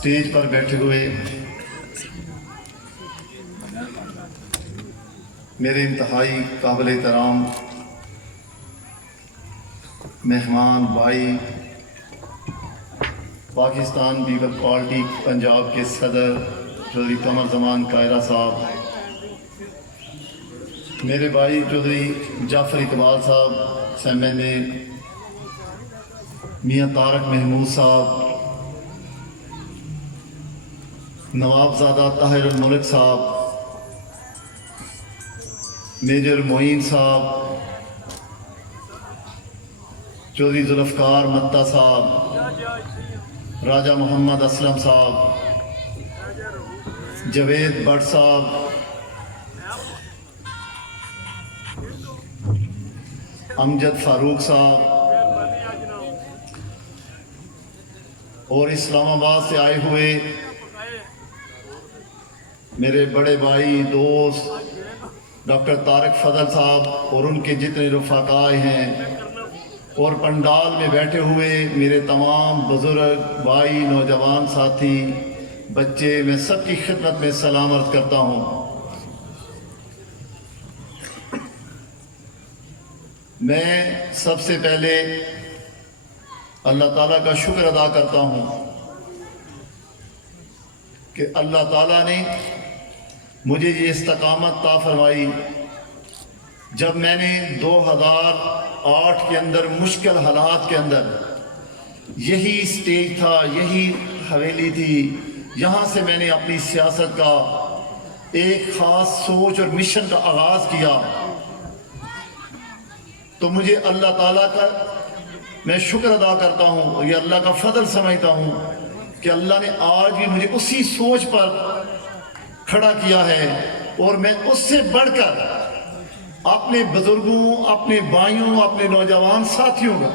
Stage پر بیٹھے ہوئے میرے انتہائی قابل احترام مہمان بھائی، پاکستان پیپلز پارٹی پنجاب کے صدر چودھری قمر زمان قاہرہ صاحب، میرے بھائی چودھری جعفر اقبال صاحب SMLA، میاں طارق محمود صاحب، نوابزادہ طاہر الملک صاحب، میجر معین صاحب، چودھری ذوالفقار متا صاحب، راجہ محمد اسلم صاحب، جاوید بٹ صاحب، امجد فاروق صاحب، اور اسلام آباد سے آئے ہوئے میرے بڑے بھائی دوست ڈاکٹر طارق فضل صاحب اور ان کے جتنے رفقائے ہیں، اور پنڈال میں بیٹھے ہوئے میرے تمام بزرگ بھائی، نوجوان ساتھی، بچے، میں سب کی خدمت میں سلام عرض کرتا ہوں۔ میں سب سے پہلے اللہ تعالیٰ کا شکر ادا کرتا ہوں کہ اللہ تعالیٰ نے مجھے یہ استقامت عطا فرمائی۔ جب میں نے 2008 کے اندر مشکل حالات کے اندر، یہی اسٹیج تھا، یہی حویلی تھی، یہاں سے میں نے اپنی سیاست کا ایک خاص سوچ اور مشن کا آغاز کیا، تو مجھے اللہ تعالیٰ کا میں شکر ادا کرتا ہوں اور یہ اللہ کا فضل سمجھتا ہوں کہ اللہ نے آج بھی مجھے اسی سوچ پر کھڑا کیا ہے، اور میں اس سے بڑھ کر اپنے بزرگوں، اپنے بھائیوں، اپنے نوجوان ساتھیوں کا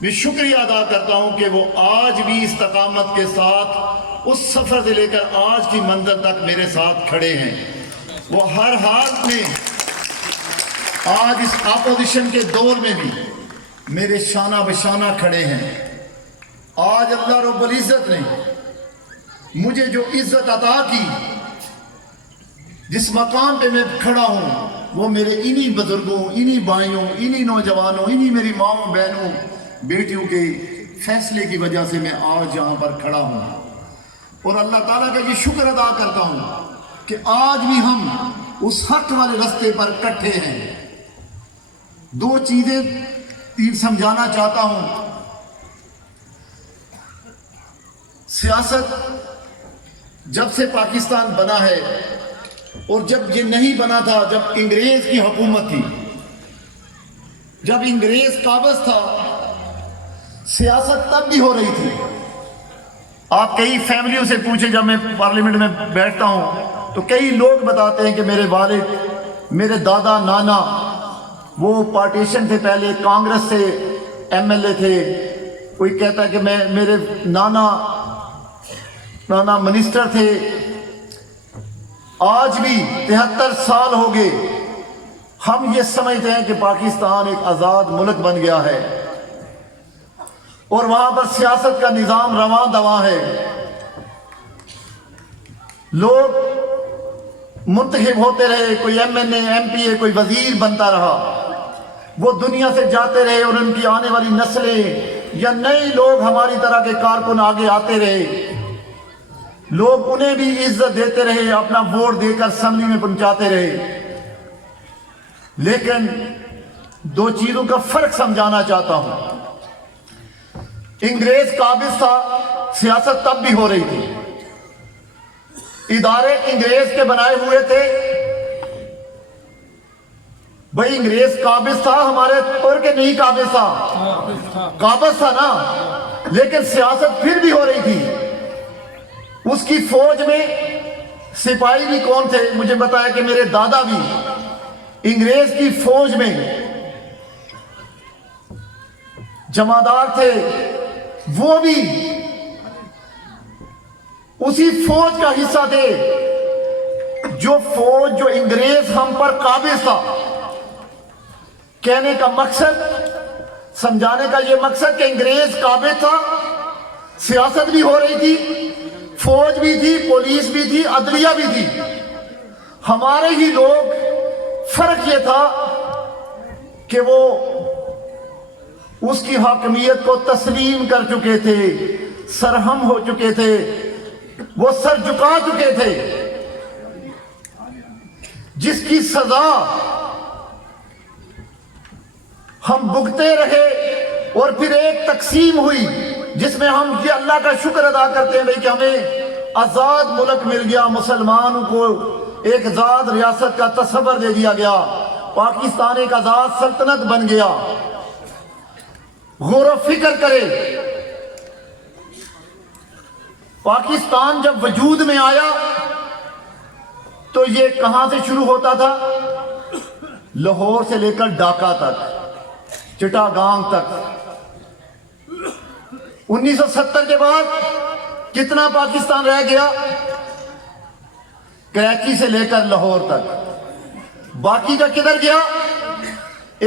بھی شکریہ ادا کرتا ہوں کہ وہ آج بھی استقامت کے ساتھ اس سفر سے لے کر آج کی منزل تک میرے ساتھ کھڑے ہیں۔ وہ ہر حال میں آج اس اپوزیشن کے دور میں بھی میرے شانہ بشانہ کھڑے ہیں۔ آج اللہ رب العزت نے مجھے جو عزت عطا کی، جس مقام پہ میں کھڑا ہوں، وہ میرے انہی بزرگوں، انہی بھائیوں، انہی نوجوانوں، انہی میری ماؤں، بہنوں، بیٹیوں کے فیصلے کی وجہ سے میں آج یہاں پر کھڑا ہوں، اور اللہ تعالیٰ کا یہ شکر ادا کرتا ہوں کہ آج بھی ہم اس حق والے راستے پر اکٹھے ہیں۔ دو چیزیں تین سمجھانا چاہتا ہوں۔ سیاست جب سے پاکستان بنا ہے، اور جب یہ نہیں بنا تھا، جب انگریز کی حکومت تھی، جب انگریز قابض تھا، سیاست تب بھی ہو رہی تھی۔ آپ کئی فیملیوں سے پوچھیں، جب میں پارلیمنٹ میں بیٹھتا ہوں تو کئی لوگ بتاتے ہیں کہ میرے والد، میرے دادا، نانا وہ پارٹیشن سے پہلے کانگریس سے MLA تھے۔ کوئی کہتا ہے کہ میرے نانا منسٹر تھے۔ آج بھی 73 سال ہو گئے، ہم یہ سمجھتے ہیں کہ پاکستان ایک آزاد ملک بن گیا ہے، اور وہاں پر سیاست کا نظام رواں دواں ہے۔ لوگ منتخب ہوتے رہے، کوئی MLA، MP، کوئی وزیر بنتا رہا، وہ دنیا سے جاتے رہے، اور ان کی آنے والی نسلیں یا نئے لوگ ہماری طرح کے کارکن آگے آتے رہے، لوگ انہیں بھی عزت دیتے رہے، اپنا ووٹ دے کر اسمبلی میں پہنچاتے رہے۔ لیکن دو چیزوں کا فرق سمجھانا چاہتا ہوں۔ انگریز قابض تھا، سیاست تب بھی ہو رہی تھی، ادارے انگریز کے بنائے ہوئے تھے۔ بھئی انگریز قابض تھا ہمارے طور کے نہیں قابض تھا، قابض تھا نا، لیکن سیاست پھر بھی ہو رہی تھی۔ اس کی فوج میں سپاہی بھی کون تھے؟ مجھے بتایا کہ میرے دادا بھی انگریز کی فوج میں جمعدار تھے، وہ بھی اسی فوج کا حصہ تھے، جو فوج جو انگریز ہم پر قابض تھا۔ کہنے کا مقصد، سمجھانے کا یہ مقصد کہ انگریز قابض تھا، سیاست بھی ہو رہی تھی، فوج بھی تھی، پولیس بھی تھی، عدلیہ بھی تھی، ہمارے ہی لوگ، فرق یہ تھا کہ وہ اس کی حاکمیت کو تسلیم کر چکے تھے، سرہم ہو چکے تھے، وہ سر جھکا چکے تھے، جس کی سزا ہم بھگتے رہے، اور پھر ایک تقسیم ہوئی جس میں ہم یہ اللہ کا شکر ادا کرتے ہیں بھئی کہ ہمیں آزاد ملک مل گیا، مسلمانوں کو ایک آزاد ریاست کا تصور دے دیا گیا، پاکستان ایک آزاد سلطنت بن گیا۔ غور و فکر کرے، پاکستان جب وجود میں آیا تو یہ کہاں سے شروع ہوتا تھا؟ لاہور سے لے کر ڈھاکہ تک، چٹاگانگ تک۔ 1970 کے بعد کتنا پاکستان رہ گیا؟ کراچی سے لے کر لاہور تک۔ باقی کا کدھر گیا؟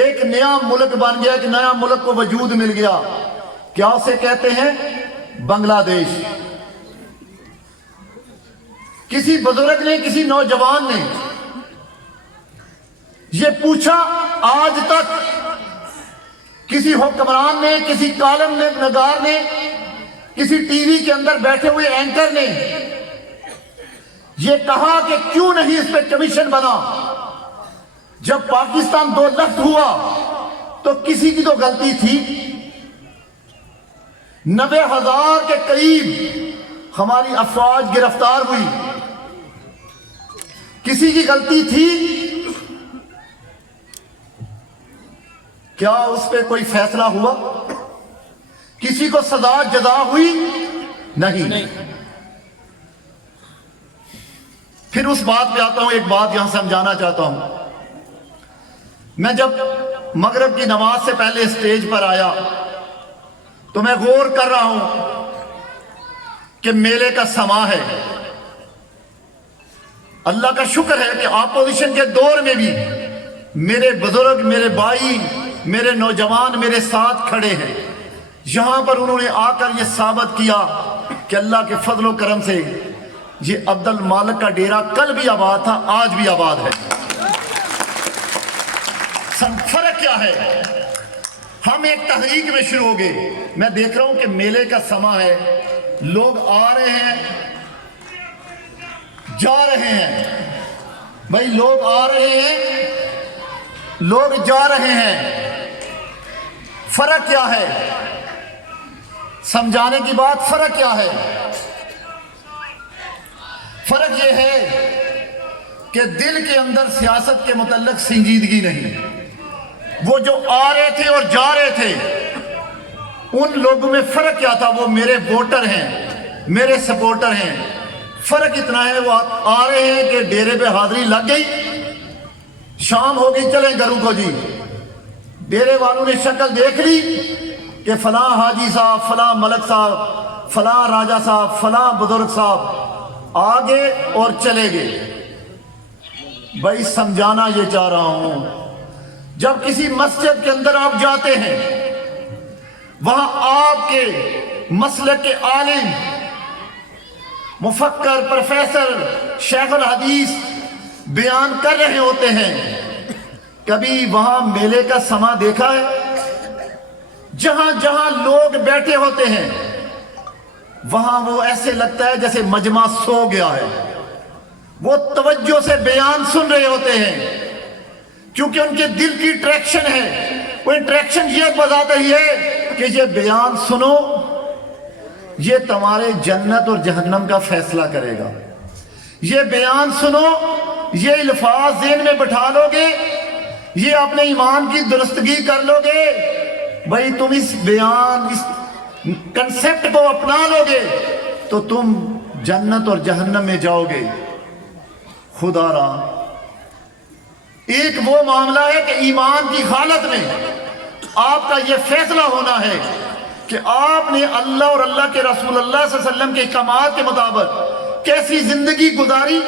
ایک نیا ملک بن گیا، ایک نیا ملک کو وجود مل گیا، کیا اسے کہتے ہیں؟ بنگلہ دیش۔ کسی بزرگ نے، کسی نوجوان نے یہ پوچھا، آج تک کسی حکمران نے، کسی کالم نگار نے، کسی ٹی وی کے اندر بیٹھے ہوئے اینکر نے یہ کہا کہ کیوں نہیں اس پہ کمیشن بنا؟ جب پاکستان 2 لخت ہوا تو کسی کی تو غلطی تھی، 90,000 کے قریب ہماری افواج گرفتار ہوئی، کسی کی غلطی تھی؟ کیا اس پہ کوئی فیصلہ ہوا؟ کسی کو سزا جزا ہوئی؟ نہیں۔ پھر اس بات پہ آتا ہوں، ایک بات یہاں سمجھانا چاہتا ہوں۔ میں جب مغرب کی نماز سے پہلے اسٹیج پر آیا تو میں غور کر رہا ہوں کہ میلے کا سما ہے۔ اللہ کا شکر ہے کہ اپوزیشن کے دور میں بھی میرے بزرگ، میرے بھائی، میرے نوجوان میرے ساتھ کھڑے ہیں۔ یہاں پر انہوں نے آ کر یہ ثابت کیا کہ اللہ کے فضل و کرم سے یہ عبد المالک کا ڈیرہ کل بھی آباد تھا، آج بھی آباد ہے۔ فرق کیا ہے؟ ہم ایک تحریک میں شروع ہو گئے۔ میں دیکھ رہا ہوں کہ میلے کا سما ہے، لوگ آ رہے ہیں، جا رہے ہیں۔ بھائی لوگ آ رہے ہیں، لوگ جا رہے ہیں، فرق کیا ہے؟ سمجھانے کی بات، فرق کیا ہے؟ فرق یہ ہے کہ دل کے اندر سیاست کے متعلق سنجیدگی نہیں۔ وہ جو آ رہے تھے اور جا رہے تھے، ان لوگوں میں فرق کیا تھا؟ وہ میرے ووٹر ہیں، میرے سپورٹر ہیں۔ فرق اتنا ہے، وہ آ رہے ہیں کہ ڈیرے پہ حاضری لگ گئی، شام ہو گئی، چلیں گھروں کو جی۔ ڈیرے والوں نے شکل دیکھ لی کہ فلاں حاجی صاحب، فلاں ملک صاحب، فلاں راجہ صاحب، فلاں بزرگ صاحب آگے اور چلے گئے۔ بھائی سمجھانا یہ چاہ رہا ہوں، جب کسی مسجد کے اندر آپ جاتے ہیں، وہاں آپ کے مسلک کے عالم، مفکر، پروفیسر، شیخ الحدیث بیان کر رہے ہوتے ہیں۔ کبھی وہاں میلے کا سما دیکھا ہے؟ جہاں جہاں لوگ بیٹھے ہوتے ہیں وہاں وہ ایسے لگتا ہے جیسے مجمع سو گیا ہے، وہ توجہ سے بیان سن رہے ہوتے ہیں، کیونکہ ان کے دل کی ٹریکشن ہے۔ وہ ٹریکشن یہ بتاتا ہی ہے کہ یہ بیان سنو، یہ تمہارے جنت اور جہنم کا فیصلہ کرے گا۔ یہ بیان سنو، یہ الفاظ ذہن میں بٹھا لو گے، یہ اپنے ایمان کی درستگی کر لو گے، بھائی تم اس بیان، اس کنسپٹ کو اپنا لو گے تو تم جنت اور جہنم میں جاؤ گے۔ خدا را ایک وہ معاملہ ہے کہ ایمان کی حالت میں آپ کا یہ فیصلہ ہونا ہے کہ آپ نے اللہ اور اللہ کے رسول اللہ صلی اللہ علیہ وسلم کے احکامات کے مطابق کیسی زندگی گزاری،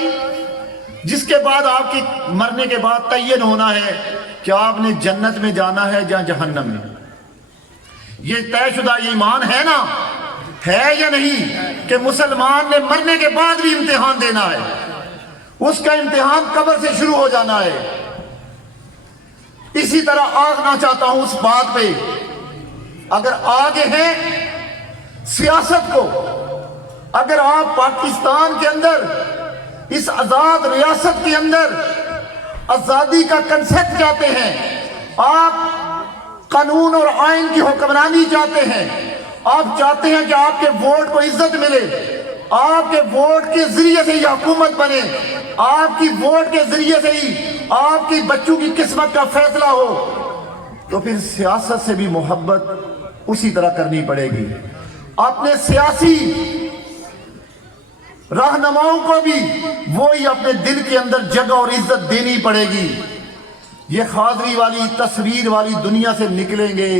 جس کے بعد آپ کی مرنے کے بعد تعین ہونا ہے کہ آپ نے جنت میں جانا ہے یا جہنم میں۔ یہ طے شدہ ایمان ہے نا، ہے یا نہیں؟ کہ مسلمان نے مرنے کے بعد بھی امتحان دینا ہے، اس کا امتحان قبر سے شروع ہو جانا ہے۔ اسی طرح آگنا چاہتا ہوں اس بات پہ، اگر آگے ہیں سیاست کو، اگر آپ پاکستان کے اندر اس آزاد ریاست کے اندر آزادی کا کنسپٹ چاہتے ہیں، آپ قانون اور آئین کی حکمرانی چاہتے ہیں، آپ چاہتے ہیں کہ آپ کے ووٹ کو عزت ملے، آپ کے ووٹ کے ذریعے سے ہی حکومت بنے، آپ کی ووٹ کے ذریعے سے ہی آپ کی بچوں کی قسمت کا فیصلہ ہو، تو پھر سیاست سے بھی محبت اسی طرح کرنی پڑے گی۔ اپنے سیاسی رہنماؤں کو بھی وہی اپنے دل کے اندر جگہ اور عزت دینی پڑے گی۔ یہ خاضری والی تصویر والی دنیا سے نکلیں گے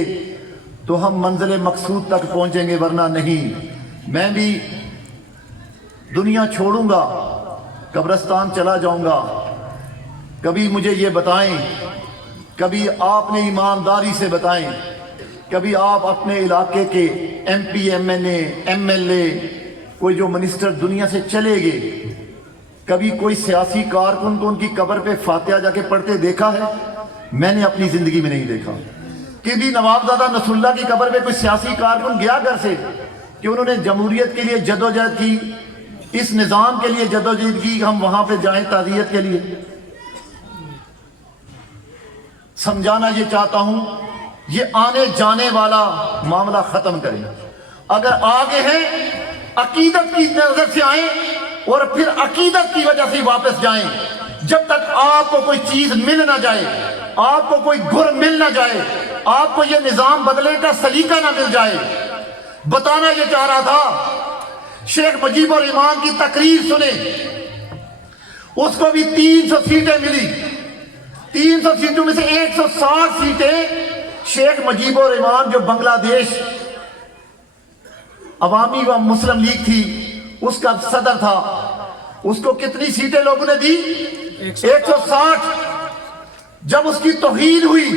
تو ہم منزل مقصود تک پہنچیں گے، ورنہ نہیں۔ میں بھی دنیا چھوڑوں گا، قبرستان چلا جاؤں گا، کبھی مجھے یہ بتائیں، کبھی آپ نے ایمانداری سے بتائیں، کبھی آپ اپنے علاقے کے M P, M N A, M L A, کوئی جو منسٹر دنیا سے چلے گئے، کبھی کوئی سیاسی کارکن کو ان کی قبر پہ فاتحہ جا کے پڑھتے دیکھا ہے؟ میں نے اپنی زندگی میں نہیں دیکھا۔ کبھی نوابزادہ نصر اللہ کی قبر پہ کوئی سیاسی کارکن گیا گھر سے کہ انہوں نے جمہوریت کے لیے جدوجہد کی، اس نظام کے لیے جدوجہد کی، ہم وہاں پہ جائیں تعزیت کے لیے؟ سمجھانا یہ چاہتا ہوں، یہ آنے جانے والا معاملہ ختم کریں۔ اگر آگے ہیں عقیدت کی نظر سے آئیں اور پھر عقیدت کی وجہ سے واپس جائیں۔ جب تک آپ کو کوئی چیز مل نہ جائے، آپ کو کوئی گر مل نہ جائے، آپ کو یہ نظام بدلنے کا سلیقہ نہ مل جائے۔ بتانا یہ چاہ رہا تھا، شیخ مجیب الرحمان کی تقریر سنیں، اس کو بھی 300 سیٹیں ملی، 300 سیٹوں میں سے 160 سیٹیں شیخ مجیب الرحمان جو بنگلہ دیش عوامی و مسلم لیگ تھی اس کا صدر تھا، اس کو کتنی سیٹیں لوگوں نے دی؟ 160۔ جب اس کی توہین ہوئی،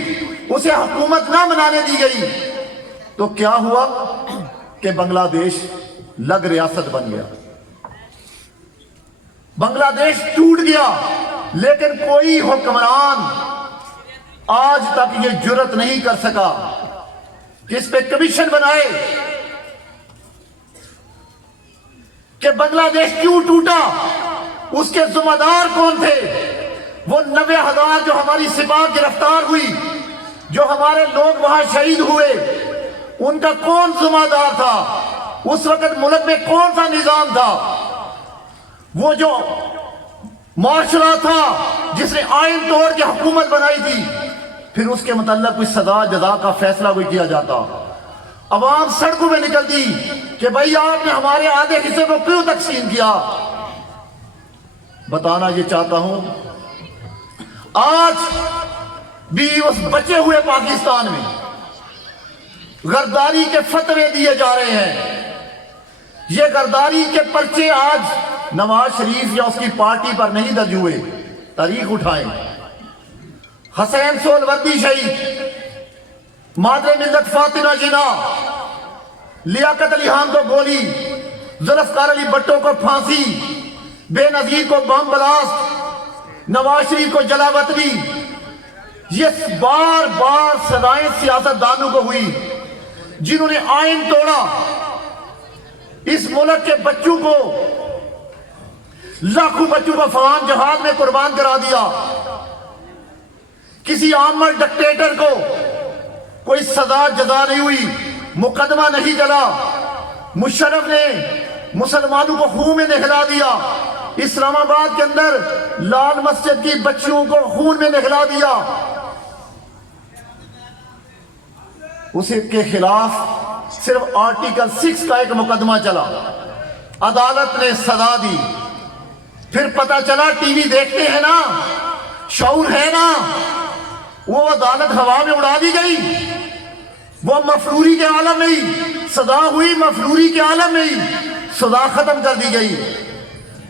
اسے حکومت نہ بنانے دی گئی، تو کیا ہوا کہ بنگلہ دیش لگ ریاست بن گیا، بنگلہ دیش ٹوٹ گیا۔ لیکن کوئی حکمران آج تک یہ جرت نہیں کر سکا کہ اس پہ کمیشن بنائے کہ بنگلہ دیش کیوں ٹوٹا، اس کے ذمہ دار کون تھے؟ وہ 90,000 جو ہماری سپاہ گرفتار ہوئی، جو ہمارے لوگ وہاں شہید ہوئے، ان کا کون ذمہ دار تھا؟ اس وقت ملک میں کون سا نظام تھا؟ وہ جو معاشرہ تھا جس نے آئین توڑ کے حکومت بنائی تھی، پھر اس کے متعلق کوئی سزا جزا کا فیصلہ کوئی کیا جاتا؟ عوام سڑکوں میں نکلتی کہ بھائی آپ نے ہمارے آدھے حصے کو کیوں تقسیم کیا؟ بتانا یہ چاہتا ہوں، آج بھی اس بچے ہوئے پاکستان میں غداری کے فتوے دیے جا رہے ہیں۔ یہ غداری کے پرچے آج نواز شریف یا اس کی پارٹی پر نہیں درج ہوئے، تاریخ اٹھائیں۔ حسین سہروردی شہید، مادر ملت فاطمہ جناح، لیاقت علی خان کو گولی، ذوالفقار علی بھٹو کو پھانسی، بے نظیر کو بم بلاسٹ، نواز شریف کو جلا وطنی۔ یہ بار بار سزائیں سیاست دانوں کو ہوئی جنہوں نے آئین توڑا، اس ملک کے بچوں کو، لاکھوں بچوں کو افغان جہاد میں قربان کرا دیا۔ کسی عامر ڈکٹیٹر کو کوئی سزا جزا نہیں ہوئی، مقدمہ نہیں چلا۔ مشرف نے مسلمانوں کو خون میں نہلا دیا، اسلام آباد کے اندر لال مسجد کی بچیوں کو خون میں نہلا دیا۔ اس کے خلاف صرف آرٹیکل 6 کا ایک مقدمہ چلا، عدالت نے سزا دی۔ پھر پتہ چلا، ٹی وی دیکھتے ہیں نا، شعور ہے نا، وہ عدالت ہوا میں اڑا دی گئی، وہ مفروری کے عالم میں ہی سزا ہوئی، مفروری کے عالم میں ہی سزا ختم کر دی گئی۔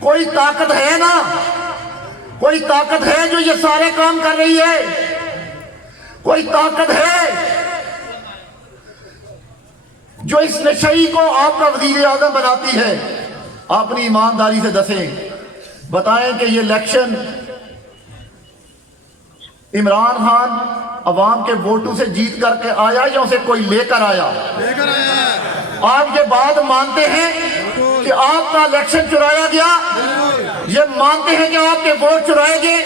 کوئی طاقت ہے نا، کوئی طاقت ہے جو یہ سارے کام کر رہی ہے، کوئی طاقت ہے جو اس نشئی کو آپ کا وزیر اعظم بناتی ہے، اپنی ایمانداری سے دسیں، بتائیں کہ یہ الیکشن عمران خان عوام کے ووٹوں سے جیت کر کے آیا یا اسے کوئی لے کر آیا؟ آپ یہ بات مانتے ہیں کہ آپ کا الیکشن چرایا گیا؟ یہ مانتے ہیں کہ آپ کے ووٹ چرائے گئے؟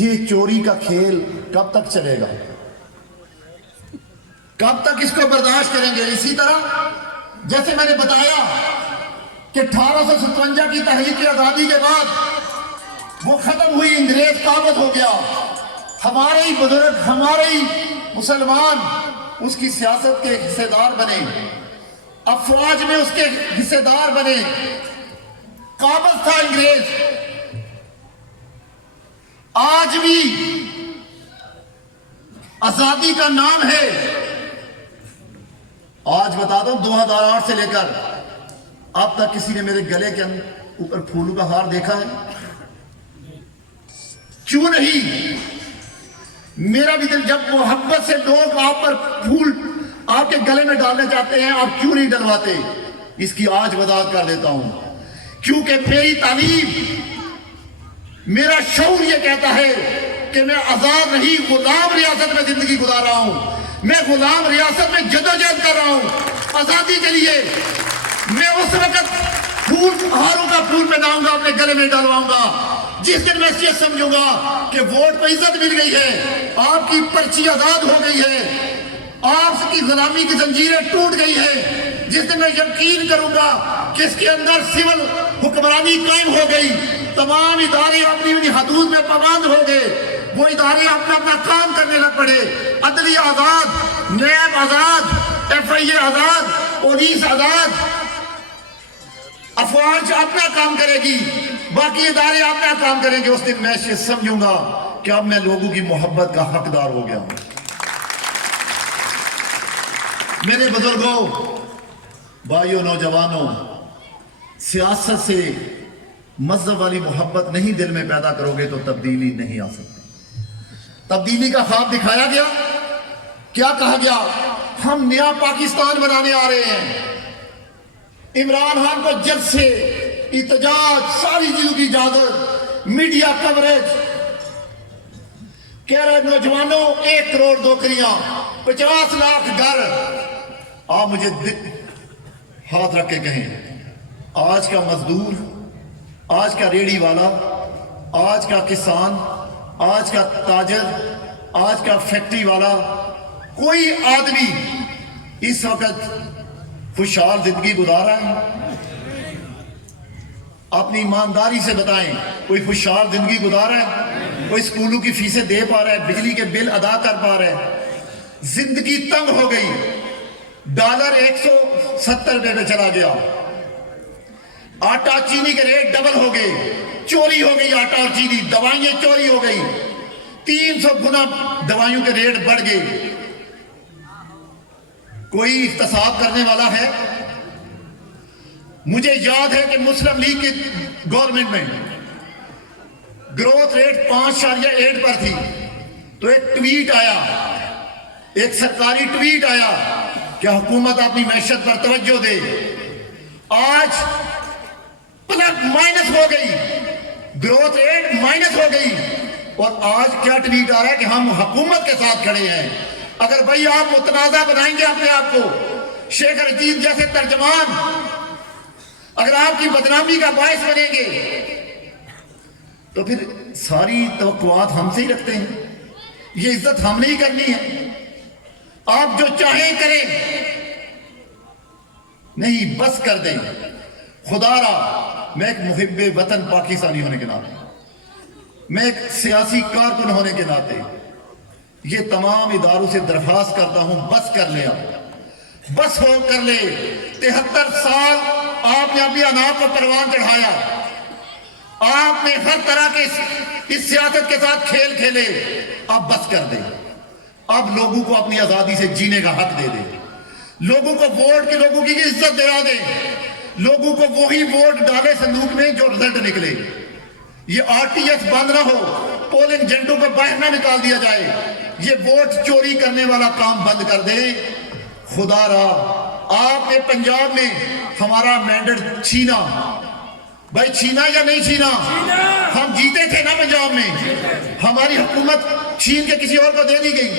یہ چوری کا کھیل کب تک چلے گا؟ کب تک اس کو برداشت کریں گے؟ اسی طرح جیسے میں نے بتایا کہ 1857 کی تحریک آزادی کے بعد وہ ختم ہوئی، انگریز قابض ہو گیا، ہمارے ہی بزرگ، ہمارے ہی مسلمان اس کی سیاست کے حصے دار بنے، افواج میں اس کے حصے دار بنے، قابض تھا انگریز۔ آج بھی آزادی کا نام ہے۔ آج بتا دو 2008 سے لے کر اب تک کسی نے میرے گلے کے اوپر پھولوں کا ہار دیکھا ہے؟ کیوں نہیں؟ میرا بھی دل، جب محبت سے لوگ آپ پر پھول آپ کے گلے میں ڈالنا چاہتے ہیں، آپ کیوں نہیں ڈلواتے؟ اس کی آج وضاحت کر دیتا ہوں۔ کیونکہ میری تعلیم، میرا شعور یہ کہتا ہے کہ میں آزاد نہیں، غلام ریاست میں زندگی گزار رہا ہوں۔ میں غلام ریاست میں جدوجہد کر رہا ہوں آزادی کے لیے۔ میں اس وقت ہاروں کا پھول پہناؤں گا، اپنے گلے میں ڈالواؤں گا جس دن میں یہ سمجھوں گا کہ ووٹ پہ عزت مل گئی ہے، آپ کی پرچی آزاد ہو گئی ہے، آپ کی غلامی کی زنجیریں ٹوٹ گئی ہے، جس دن میں یقین کروں گا کہ اس کے اندر سول حکمرانی قائم ہو گئی، تمام ادارے اپنی حدود میں پابند ہو گئے، وہ ادارے اپنا کام کرنے لگ پڑے، عدلیہ آزاد، نیب آزاد، ایف آئی اے آزاد، پولیس آزاد، افواج اپنا کام کرے گی، باقی ادارے اپنا کام کریں گے۔ اس دن میں یہ سمجھوں گا کہ اب میں لوگوں کی محبت کا حقدار ہو گیا ہوں۔ میرے بزرگوں، بھائیوں، نوجوانوں، سیاست سے مذہب والی محبت نہیں دل میں پیدا کرو گے تو تبدیلی نہیں آ سکتی۔ تبدیلی کا خواب دکھایا گیا، کیا کہا گیا؟ ہم نیا پاکستان بنانے آ رہے ہیں۔ عمران خان کو جج سے احتجاج، ساری چیزوں کی اجازت، میڈیا کوریج، کہہ رہے نوجوانوں 1 کروڑ نوکریاں، 50 لاکھ گھر۔ آپ مجھے ہاتھ رکھ کے کہیں، آج کا مزدور، آج کا ریڑھی والا، آج کا کسان، آج کا تاجر، آج کا فیکٹری والا، کوئی آدمی اس وقت خوشحال زندگی گزار رہا ہے؟ اپنی ایمانداری سے بتائیں، کوئی خوشحال زندگی گزار رہا ہے؟ کوئی اسکولوں کی فیسیں دے پا رہا ہے؟ بجلی کے بل ادا کر پا رہا ہے؟ زندگی تنگ ہو گئی، ڈالر 170 روپے پہ چلا گیا، آٹا چینی کے ریٹ ڈبل ہو گئے، چوری ہو گئی آٹا اور چینی، دوائیں چوری ہو گئی، 300 گنا دوائیوں کے ریٹ بڑھ گئے۔ کوئی احتساب کرنے والا ہے؟ مجھے یاد ہے کہ مسلم لیگ کی گورنمنٹ میں گروتھ ریٹ 5.8 پر تھی، تو ایک ٹویٹ آیا، ایک سرکاری ٹویٹ آیا کہ حکومت اپنی معیشت پر توجہ دے۔ آج پلس مائنس ہو گئی، گروتھ ریٹ مائنس ہو گئی، اور آج کیا ٹویٹ آ رہا ہے کہ ہم حکومت کے ساتھ کھڑے ہیں۔ اگر بھائی آپ متنازع بنائیں گے اپنے آپ کو، شیخ رشید جیسے ترجمان اگر آپ کی بدنامی کا باعث بنیں گے تو پھر ساری توقعات ہم سے ہی رکھتے ہیں، یہ عزت ہم نہیں کرنی ہے۔ آپ جو چاہیں کریں، نہیں بس کر دیں۔ خدا را، میں ایک محب وطن پاکستانی ہونے کے ناطے، میں ایک سیاسی کارکن ہونے کے ناطے یہ تمام اداروں سے درخواست کرتا ہوں، بس کر لے، بس ہو کر لے۔ 73 سال آپ نے اپنی اناپ کو پروان چڑھایا، آپ نے ہر طرح کے اس سیاست کے ساتھ کھیل کھیلے، اب بس کر دیں۔ اب لوگوں کو اپنی آزادی سے جینے کا حق دے دیں، لوگوں کو ووٹ کے لوگوں کی عزت دلا دیں، لوگوں کو وہی ووٹ ڈالے صندوق میں جو رزلٹ نکلے۔ یہ آر ٹی ایس بند نہ ہو، پولنگ ایجنٹوں کو باہر نہ نکال دیا جائے۔ یہ ووٹ چوری کرنے والا کام بند کر دیں. خدا را آپ نے پنجاب میں ہمارا مینڈیٹ چھینا. بھائی چھینا یا نہیں چھینا؟ ہم جیتے تھے نا پنجاب میں. ہماری حکومت چھین کے کسی اور کو دے دی گئی.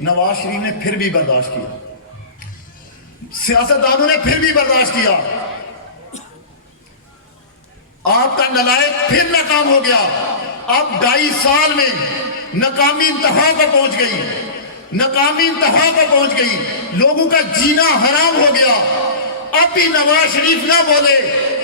نواز شریف نے پھر بھی برداشت کیا, سیاستدانوں نے پھر بھی برداشت کیا. آپ کا نالائق پھر ناکام ہو گیا. اب 2.5 سال میں ناکامی انتہا پر پہنچ گئی, ناکامی انتہا پر پہنچ گئی. لوگوں کا جینا حرام ہو گیا. اب بھی نواز شریف نہ بولے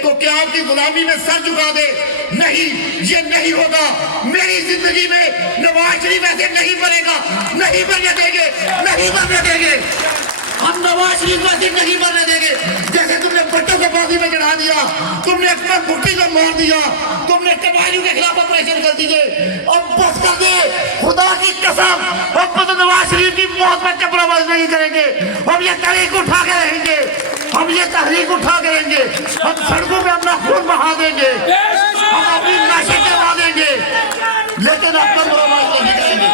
تو کیا آپ کی غلامی میں سر جھکا دے؟ نہیں, یہ نہیں ہوگا. میری زندگی میں نواز شریف ایسے نہیں بنے گا, نہیں بننے دیں گے, نہیں بننے دیں گے. ہم نواز شریف کو ایسے نہیں بننے دیں گے. جیسے تم نے بٹوں کو پھانسی میں چڑھا دیا, تم نے اکبر بھٹی کو مار دیا, تم نے قبائلیوں کے خلاف آپریشن کر دیے. اب بس کر دے, خدا کی قسم ہم تو نواز شریف کی موت میں کمپرومائز نہیں کریں گے. ہم یہ تحریک اٹھا کے رہیں گے, ہم یہ تحریک اٹھا کے رہیں گے. ہم سڑکوں پہ اپنا خون بہا دیں گے, ہم اپنی لاشیں کروا دیں گے, لیکن اب کمپرومائز نہیں کریں گے.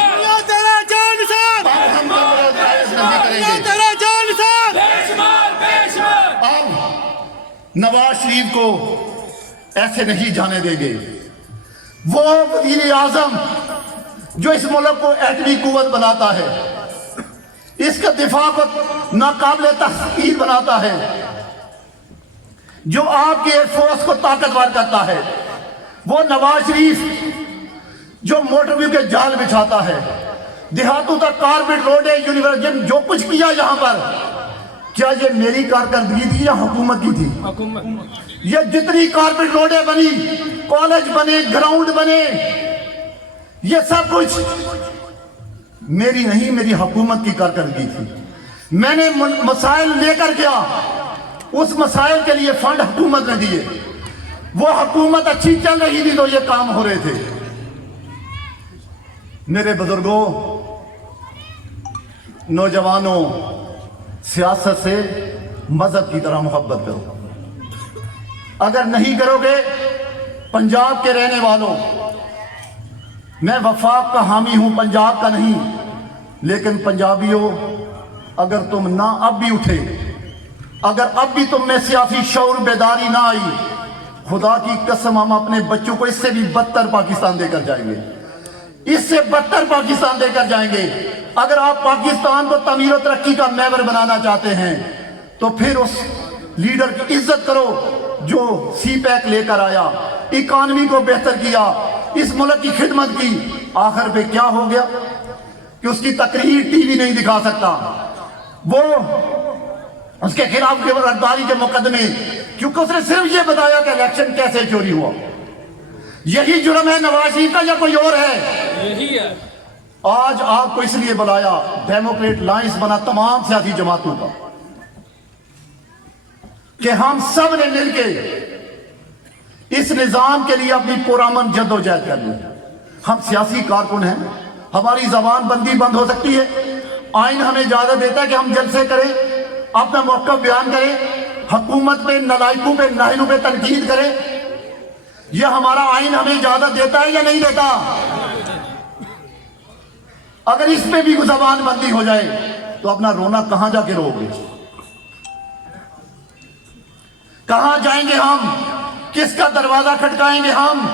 نواز شریف کو ایسے نہیں جانے دیں گے. وہ وزیر اعظم جو اس ملک کو ایٹمی قوت بناتا ہے, اس کا دفاع کو ناقابل تحقیر بناتا ہے, جو آپ کی ایئر فورس کو طاقتور کرتا ہے, وہ نواز شریف جو موٹر ویو کے جال بچھاتا ہے, دیہاتوں تک کارپیٹ روڈیں, یونیورسٹی, جو کچھ کیا یہاں پر, کیا یہ میری کارکردگی تھی یا حکومت کی تھی؟ یہ جتنی کارپیٹ روڈیں بنی, کالج بنے, گراؤنڈ بنے, یہ سب کچھ میری نہیں, میری حکومت کی کارکردگی تھی. میں نے مسائل لے کر گیا, اس مسائل کے لیے فنڈ حکومت نے دیے. وہ حکومت اچھی چل رہی تھی تو یہ کام ہو رہے تھے. میرے بزرگوں, نوجوانوں, سیاست سے مذہب کی طرح محبت کرو. اگر نہیں کرو گے, پنجاب کے رہنے والوں, میں وفاق کا حامی ہوں, پنجاب کا نہیں, لیکن پنجابیوں, اگر تم نہ اب بھی اٹھے, اگر اب بھی تم میں سیاسی شعور بیداری نہ آئی, خدا کی قسم ہم اپنے بچوں کو اس سے بھی بدتر پاکستان دے کر جائیں گے, اس سے بدتر پاکستان دے کر جائیں گے. اگر آپ پاکستان کو تعمیر و ترقی کا محور بنانا چاہتے ہیں تو پھر اس لیڈر کی عزت کرو جو سی پیک لے کر آیا, اکانومی کو بہتر کیا, اس ملک کی خدمت کی. آخر پہ کیا ہو گیا کہ اس کی تقریر ٹی وی نہیں دکھا سکتا. وہ اس کے خلاف غداری کے مقدمے, کیونکہ اس نے صرف یہ بتایا کہ الیکشن کیسے چوری ہوا. یہی جرم ہے نواز شریف کا یا کوئی اور ہے؟ یہی ہے. آج آپ کو اس لیے بلایا, ڈیموکریٹ لائنس بنا تمام سیاسی جماعتوں کا, کہ ہم سب نے مل کے اس نظام کے لیے اپنی پرامن جدوجہد کر لیں. ہم سیاسی کارکن ہیں, ہماری زبان بندی بند ہو سکتی ہے, آئین ہمیں اجازت دیتا ہے کہ ہم جلسے کریں, اپنا موقف بیان کریں, حکومت پہ, نالائقوں پہ, نااہلوں پہ تنقید کریں. یہ ہمارا آئین ہمیں اجازت دیتا ہے یا نہیں دیتا؟ اگر اس پہ بھی زبان بندی ہو جائے تو اپنا رونا کہاں جا کے رو گے؟ کہاں جائیں گے ہم؟ کس کا دروازہ کھٹکائیں گے ہم؟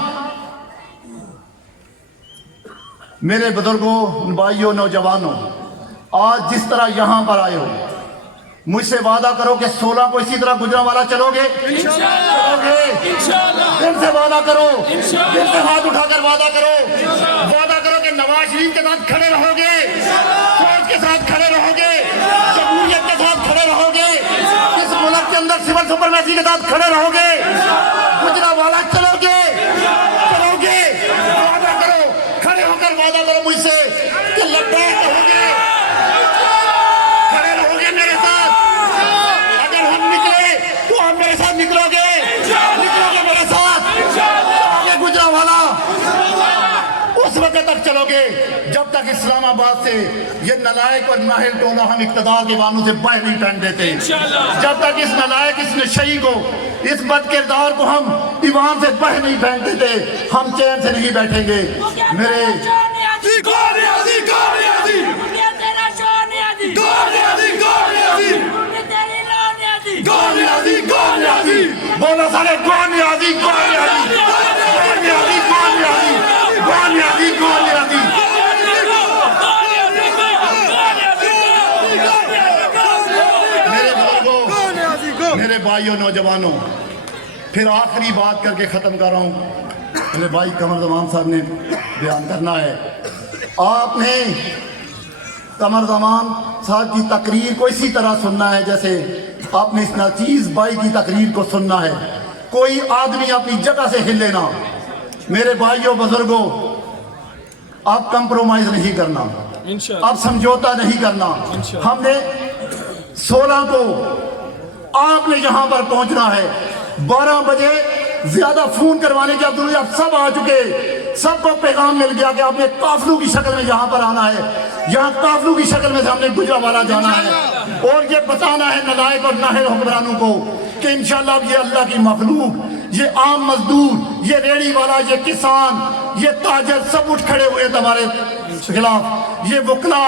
میرے بزرگوں, بھائیوں, نوجوانوں, آج جس طرح یہاں پر آئے ہو, مجھ سے وعدہ کرو کہ 16 کو اسی طرح گجرانوالہ چلو گے. دل سے وعدہ کرو, دل سے ہاتھ اٹھا کر وعدہ کرو, وعدہ کرو کہ نواز شریف کے ساتھ کھڑے رہو گے, فوج کے ساتھ کھڑے رہو گے, جمہوریت کے ساتھ کھڑے رہو گے, اس ملک کے اندر سول سپرمیسی کے ساتھ کھڑے رہو گے, گجرانوالہ چلو گے, چلو گے. وعدہ کرو, کھڑے ہو کر وعدہ کرو مجھ سے کہ لبیک کہو گے, کھڑے رہو گے میرے ساتھ. اگر ہم نکلے تو ہم میرے ساتھ نکلو گے, نکلو گے میرے ساتھ, چلو گے گجرانوالہ. اس وقت تک چلو گے جب تک اسلام آباد سے یہ نالائق اور نااہل ٹولہ ہم اقتدار کے وانوں سے باہر نہیں پھینک دیتے. جب تک اس نالائق, اس نشئی کو, اس بد کردار کو ہم ایوان سے باہر نہیں پھینک دیتے, ہم چین سے نہیں بیٹھیں گے. میرے بولو سارے کون نیازی کون نیازی کون نیازی کون نیازی کون نیازی کون نیازی میرے بزرگوں میرے بھائیوں نوجوانوں پھر آخری بات کر کے ختم کر رہا ہوں میرے بھائی قمر زمان صاحب نے بیان کرنا ہے آپ نے قمر زمان صاحب کی تقریر کو اسی طرح سننا ہے جیسے آپ نے اس ناچیز بھائی کی تقریر کو سننا ہے کوئی آدمی اپنی جگہ سے ہلے نہ میرے بھائیوں بزرگوں آپ کمپرومائز نہیں کرنا آپ سمجھوتا نہیں کرنا ہم نے 16 کو آپ نے یہاں پر پہنچنا ہے 12 بجے زیادہ فون کروانے کی اب اب سب آ چکے سب کو پیغام مل گیا کہ آپ نے قافلوں کی شکل میں یہاں پر آنا ہے یہاں قافلوں کی شکل میں ہم نے گجرانوالہ جانا ہے اور یہ بتانا ہے نلائق اور ناہل حکمرانوں کو کہ انشاءاللہ اب یہ اللہ کی مخلوق یہ عام مزدور یہ ریڑی والا یہ کسان یہ تاجر سب اٹھ کھڑے ہوئے تمہارے خلاف یہ وکلا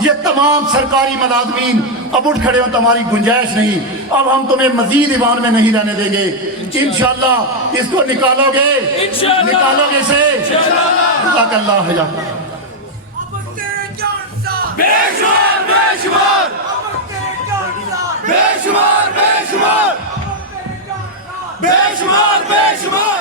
یہ تمام سرکاری ملازمین اب اٹھ کھڑے ہوں تمہاری گنجائش نہیں اب ہم تمہیں مزید ایوان میں نہیں رہنے دیں گے انشاءاللہ اس کو نکالو گے نکالو گے اسے جزاک اللہ خیر بے شمار بے شمار بے شمار بے شمار بے شمار بے شمار